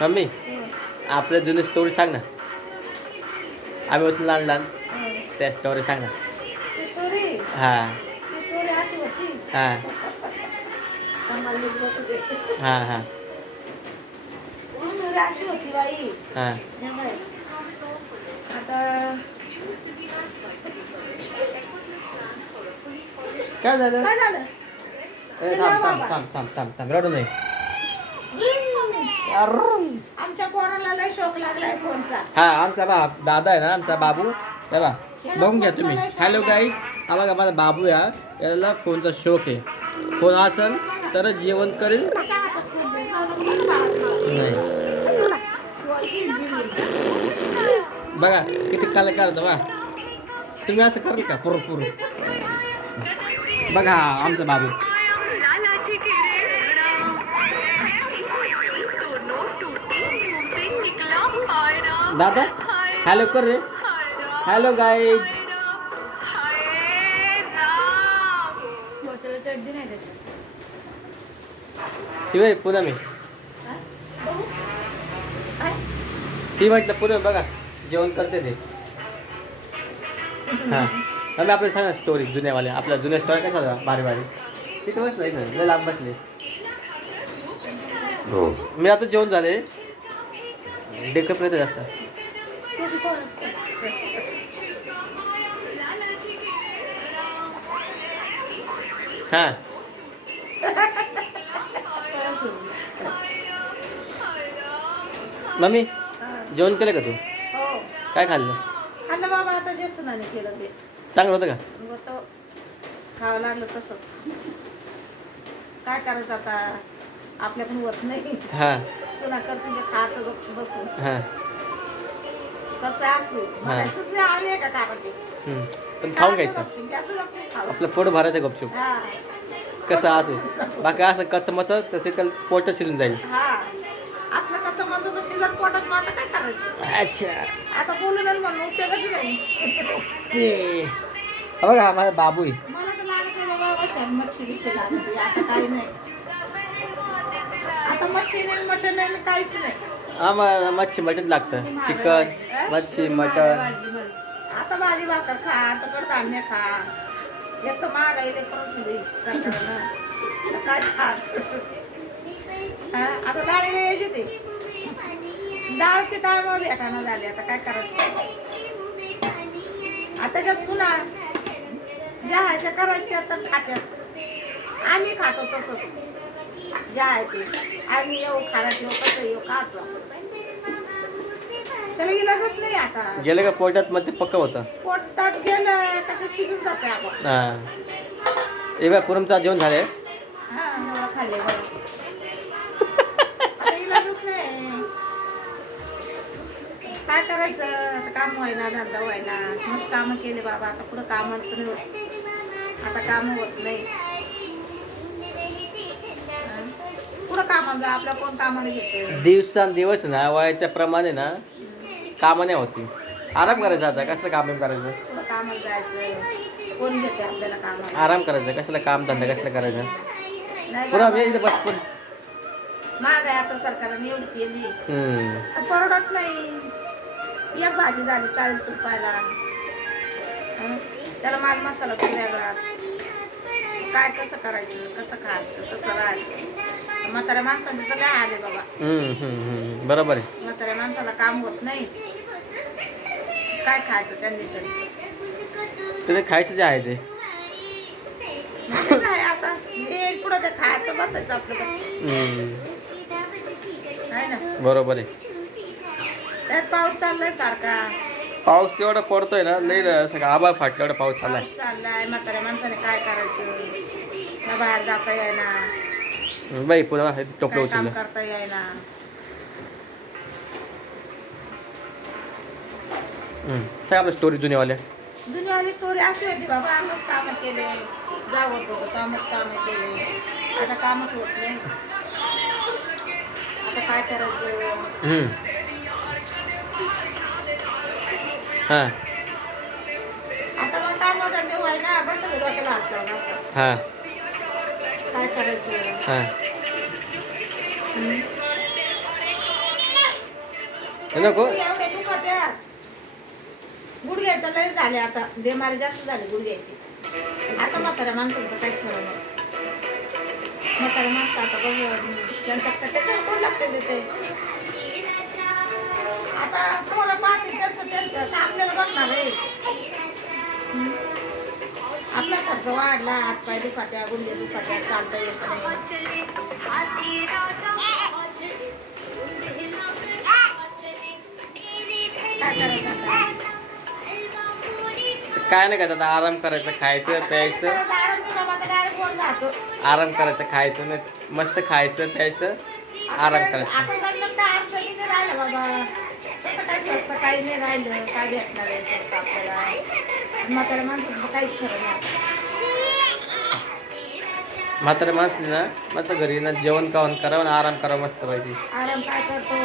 Mummy आपल्या जुनी story सांग ना. आम्ही होतो लहान लहान त्या स्टोरी सांग ना. हां हां हां हां होती बाई. हां आता काय झालं? काय झालं? थांब थांब थांब थांब थांब थांब रडू नाही. आमच्या पोराला लय शौक लागलाय फोनचा. हा आमचा दादा आहे ना आमचा बाबू बघा बघून घ्या तुम्ही. हॅलो गाईज हा बघा माझा बाबू या याला फोनचा शौक आहे. फोन असेल तरच जेवण करेल नाही. बघा किती कलाकार होतं बा. तुम्ही असं कराल का पुरं बघा आमचा बाबू. दादा हॅलो कर रे. हॅलो गाईज चड्डी नाही त्याच्यात. ती पुन्हा मी ती म्हटलं पुन्हा बघा जेवण करते ते. हां आम्ही आपल्या सांगा स्टोरी जुन्यावाल्या आपल्या जुन्या स्टोरी कशा होत्या भारी भारी. तिथे बसलं ना लय लांब बसले. मी आता जेवण झाले डेकअप नाही जास्त. हां मम्मी जेवण केलं का तू? हो काय खाल्लं? खाल्लं बाबा. आता जे सुनाने केलं ते चांगलं होतं का? होतं. खावं लागलं तसं. काय करायचं आता आपल्याकडून होत नाही. हां सुना करतील ते खायचं गप्प बसून. हां कसं असू म्हणायचंच नाही आले का कारण पण खाऊन घ्यायचं. आपलं पोट भरायचं गपचूप कसं असू. बाकी असं कसं मचं तसे कल पोट शिरून जाईल. असलं कसं म्हणतो तर शिजत पोटात माझं काय करायचं. अच्छा आता बोलून म्हणून उपयोगच नाही. ते बघा हा माझा बाबू आहे. मला तर लागत आहे बाबा वर्षान मच्छी बिच्छी लागत आहे. आता काही नाही. आता मच्छी नाही मटण नाही काहीच नाही. आम्हाला मच्छी मटण लागतं. चिकन मच्छी मटण. आता भाजी भाकर खा आता कडधान्य खा. एक तर महागाई सरकारनं काय खायचं. आता डाळीला यायची ते डाळची टायमा भेटाना झाली. आता काय करायचं. आता ज्या सुना ज्या आहे त्या करायच्या तर खात्यात. आम्ही खातो तसंच ज्या आहे ते आम्ही येऊ खाण्यात येऊ कसं येऊ काच त्याला इलाजच नाही. आता गेलं का पोटात मग ते पक्क होतं. पोटात गेलं का ते शिजून जाते आपण. हां ए बाय पुरमचा जेवण झालंय. हा खाल्ले आता इलाजच नाही. काय करायचं. आता काम व्हायना धंदा व्हायना. मस्त कामं केले बाबा. आता पुढं कामाचं नाही होत. आता कामं होत नाही. पुढं कामाला जा आपल्या कोण कामाला घेतं. दिवसांदिवस ना वयाच्या प्रमाणे ना कामं नाही होती. आराम करायचा आता कसलं काम करायचं. पुढं कामाला जायचं कोण घेते आपल्याला कामाला. आराम करायचं कसलं काम धंदा कसलं करायचं. नाही पुरा बाबा. इथं बस महाग आहे आता सरकारने एवढी केली तर परवडत नाही. एक भाजी झाली 40 रुपयाला. त्याला माल मसाला तो वेगळाच. काय कसं करायचं कसं खायचं कसं राहायचं. म्हाताऱ्या माणसांचे तर लय आले बाबा. बरोबर आहे. म्हाताऱ्या माणसाला काम होत नाही. काय खायचं त्यांनी तरी. तुम्ही खायचं जे आहे ते तेच आहे आता हे पुढं ते खायचं बसायचं आपलं आहे ना. बरोबर आहे. त्यात पाऊस चाललाय सारखा. पाऊस एवढा पडतोय ना लई सगळं आभाळ फाटलं एवढा पाऊस चाललाय. चाललाय म्हाताऱ्या माणसाने काय करायचं. ना बाहेर जाता येईना. बाई पुन्हा टोपलं काय काम उचललं. करता येईना. सांग आपल्या स्टोरी जुन्यावाल्या. दुनियावाली स्टोरी अशी होती बाबा. आम्हीच कामं केले जावत होतो कामच कामं केले. आता कामच होत नाही. आता काय करायचं. हां आता मग कामात व्हाय ना बसलं डोक्याला हात लावून असं. हां काय करायचं. हां हे नको एवढे दुखत्यात. गुडघ्याचं लय झाले आता, बिमारी जास्त झाली गुडघ्याची. आता म्हाताऱ्या माणसांचं काही खरं नाही. म्हाताऱ्या माणसं आता बघ त्यांचं त्याच्यावर कोण लागते देते. आता पोरं पाहते त्यांचं का आपल्याला बघणार आहे. आपला खर्च वाढला, हातपाय दुखात्या, गुडघे दुखात्या, चालता येत नाही. काय करायचं आता? काय नाही का आता आराम करायचं, खायचं प्यायचं. आराम केला माझा डायरेक्ट वर जातो. आराम करायचं, खायचं नाही, मस्त खायचं प्यायचं, आराम करायचं. आता लग्नात काय अर्थ नाही राहिलं बाबा. तसं काही स्वस्त काही नाही राहिलं. काय भेटणार आहे स्वस्त आपल्याला? म्हाताऱ्या माणसाचं काहीच खरं नाही. म्हातारे माणसं ना मस्त घरी ना जेवण खावण करावं आणि आराम करावं मस्त पाहिजे. आराम काय करतो?